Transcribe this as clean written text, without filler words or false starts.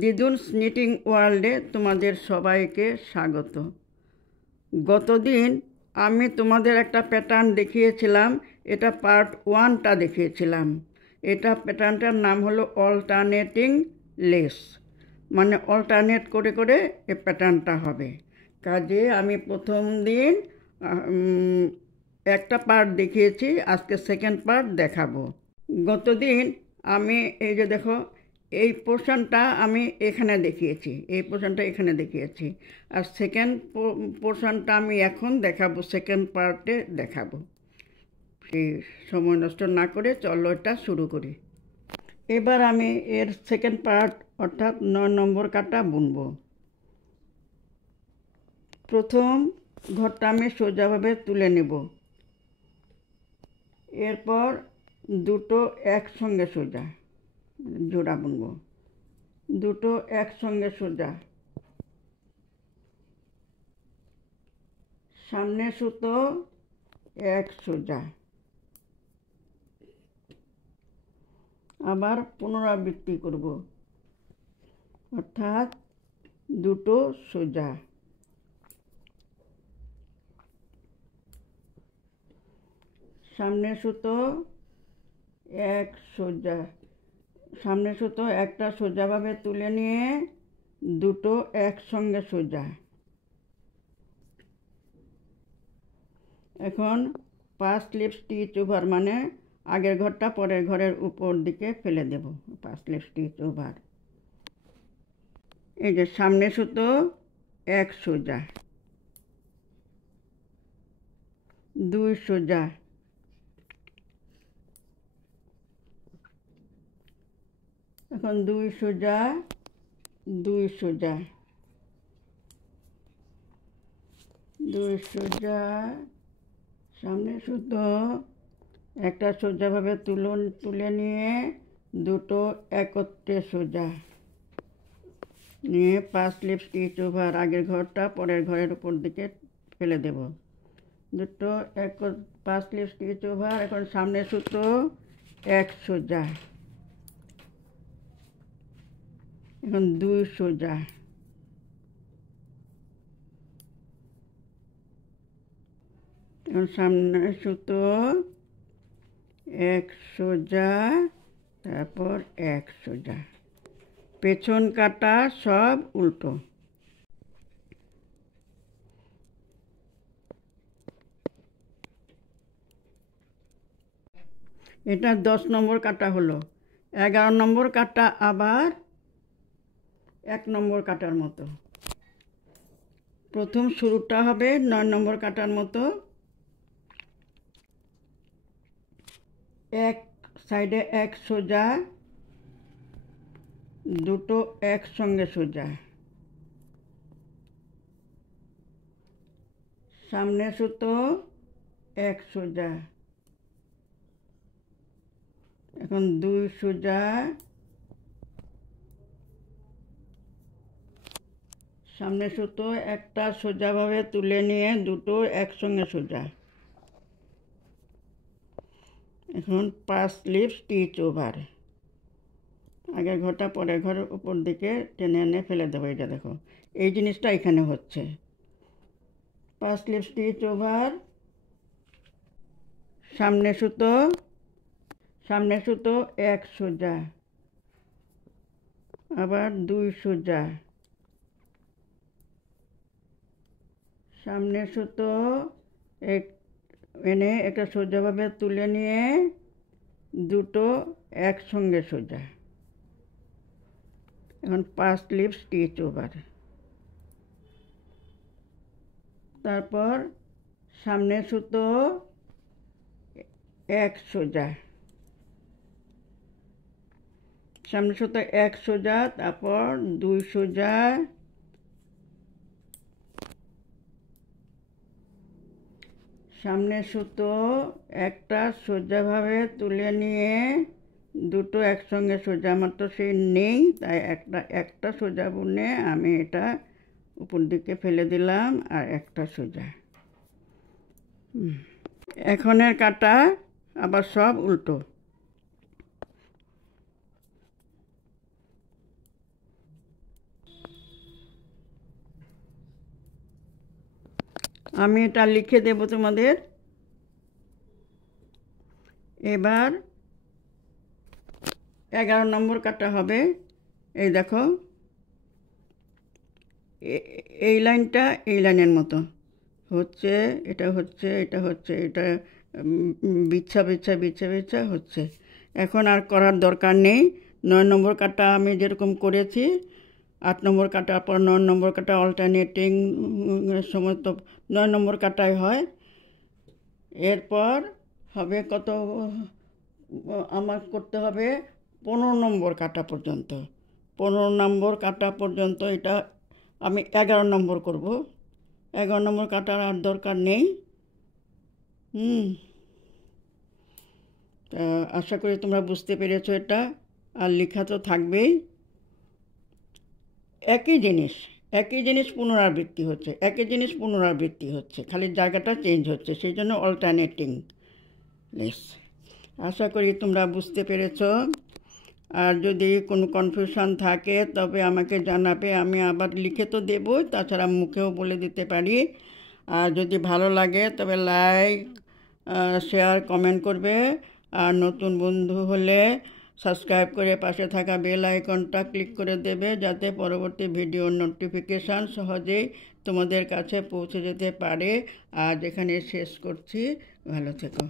দিদুনস knitting ওয়ার্ল্ডে তোমাদের সবাইকে স্বাগত। গতদিন আমি তোমাদের একটা প্যাটার্ন দেখিয়েছিলাম, এটা পার্ট 1টা দেখিয়েছিলাম। এটা প্যাটার্নটার নাম হলো অল্টারনেটিং লেস, মানে অল্টারনেট করে করে এই প্যাটার্নটা হবে। কাজে আমি প্রথম দিন একটা পার্ট দেখিয়েছি, আজকে সেকেন্ড পার্ট দেখাবো। গতদিন আমি এই যে দেখো এই পোর্শনটা আমি এখানে দেখিয়েছি, এই পোর্শনটা এখানে দেখিয়েছি, আর সেকেন্ড পোর্শনটা আমি এখন দেখাবো, সেকেন্ড পার্টে দেখাবো। সেই সময় নষ্ট না করে চলো এটা শুরু করি। এবার আমি এর সেকেন্ড পার্ট অর্থাৎ 9 নম্বর কাটা বুনবো। প্রথম ঘরটা আমি সোজাভাবে তুলে নেব, এরপর দুটো একসঙ্গে সোজা জোড়া বুনবো, দুটো একসঙ্গে সোজা, সামনে সুতো এক সোজা, আবার পুনরাবৃত্তি করব, অর্থাৎ দুটো সোজা, সামনে সুতো এক সোজা, সামনে সুতো একটা সোজাভাবে তুলে নিয়ে দুটো একসঙ্গে সোজা। এখন 5 স্লিপ স্টিচ ওভার, মানে আগের ঘরটা পরের ঘরের উপর দিকে ফেলে দেব। 5 স্লিপ স্টিচ ওভার। এই যে সামনে সুতো এক সোজা, দুই সোজা, এখন দুই সোজা, দুই সোজা, দুই সোজা, সামনে সুতো একটা সোজাভাবে তুলে নিয়ে দুটো একত্রে সোজা নিয়ে 5 স্লিপ স্টিচ ওভার, আগের ঘরটা পরের ঘরের উপর দিকে ফেলে দেব। দুটো 5 স্লিপ স্টিচ ওভার। এখন সামনে সুতো এক সোজা, এখন দুই সোজা, এখন সামনে সুতো এক সোজা, তারপর এক সোজা, পেছন কাটা সব উল্টো। এটা 10 নম্বর কাটা হলো। 11 নম্বর কাটা আবার 1 নম্বর কাটার মতো। প্রথম শুরুটা হবে 9 নম্বর কাটার মতো, এক সাইডে এক সোজা, দুটো একসঙ্গে সোজা, সামনে সুতো এক সোজা, এখন দুই সোজা, সামনে সুতো একটা সোজাভাবে তুলে নিয়ে দুটো একসঙ্গে সোজা, এখন 5 স্লিপ স্টিচ ওভার, আগের ঘরটা পরের ঘরের উপর দিকে টেনে এনে ফেলে দেবো। এটা দেখো এই জিনিসটা এখানে হচ্ছে। 5 স্লিপ স্টিচ ওভার, সামনে সুতো এক সোজা, আবার দুই সোজা, সামনে সুতো এনে একটা সোজাভাবে তুলে নিয়ে দুটো একসঙ্গে সোজা, এখন 5 স্লিপ স্টিচ ওভার, তারপর সামনে সুতো এক সোজা, সামনে সুতো এক সোজা, তারপর দুই সোজা, সামনে সুতো একটা সোজাভাবে তুলে নিয়ে দুটো একসঙ্গে সোজা, আমার তো সেই নেই, তাই একটা সোজা বুনে আমি এটা উপর দিকে ফেলে দিলাম, আর একটা সোজা। এখনের কাটা আবার সব উল্টো। আমি এটা লিখে দেব তোমাদের। এবার 11 নম্বর কাটা হবে। এই দেখো, এই লাইনটা এই লাইনের মতো হচ্ছে, এটা হচ্ছে, এটা হচ্ছে, এটা বিচ্ছা বিচ্ছা বিচ্ছা বিচ্ছা হচ্ছে। এখন আর করার দরকার নেই। 9 নম্বর কাটা আমি যেরকম করেছি, 8 নম্বর কাটার পর 9 নম্বর কাটা অল্টারনেটিং সময় তো 9 নম্বর কাটাই হয়। এরপর হবে কত, আমার করতে হবে 15 নম্বর কাটা পর্যন্ত। 15 নম্বর কাটা পর্যন্ত এটা আমি 11 নম্বর করব। 11 নম্বর কাটার আর দরকার নেই। আশা করি তোমরা বুঝতে পেরেছো এটা। আর লেখা তো থাকবেই। একই জিনিস পুনরাবৃত্তি হচ্ছে, খালি জায়গাটা চেঞ্জ হচ্ছে, সেই জন্য অল্টারনেটিং লেস। আশা করি তোমরা বুঝতে পেরেছো। আর যদি কোনো কনফিউশন থাকে তবে আমাকে জানাবে, আমি আবার লিখে তো দেবো, তাছাড়া মুখেও বলে দিতে পারি। আর যদি ভালো লাগে তবে লাইক, শেয়ার, কমেন্ট করবে। আর নতুন বন্ধু হলে সাবস্ক্রাইব করে পাশে থাকা বেল আইকনটা ক্লিক করে দেবে, যাতে পরবর্তী ভিডিওর নোটিফিকেশান সহজেই তোমাদের কাছে পৌঁছে যেতে পারে। আজ এখানে শেষ করছি। ভালো থেকো।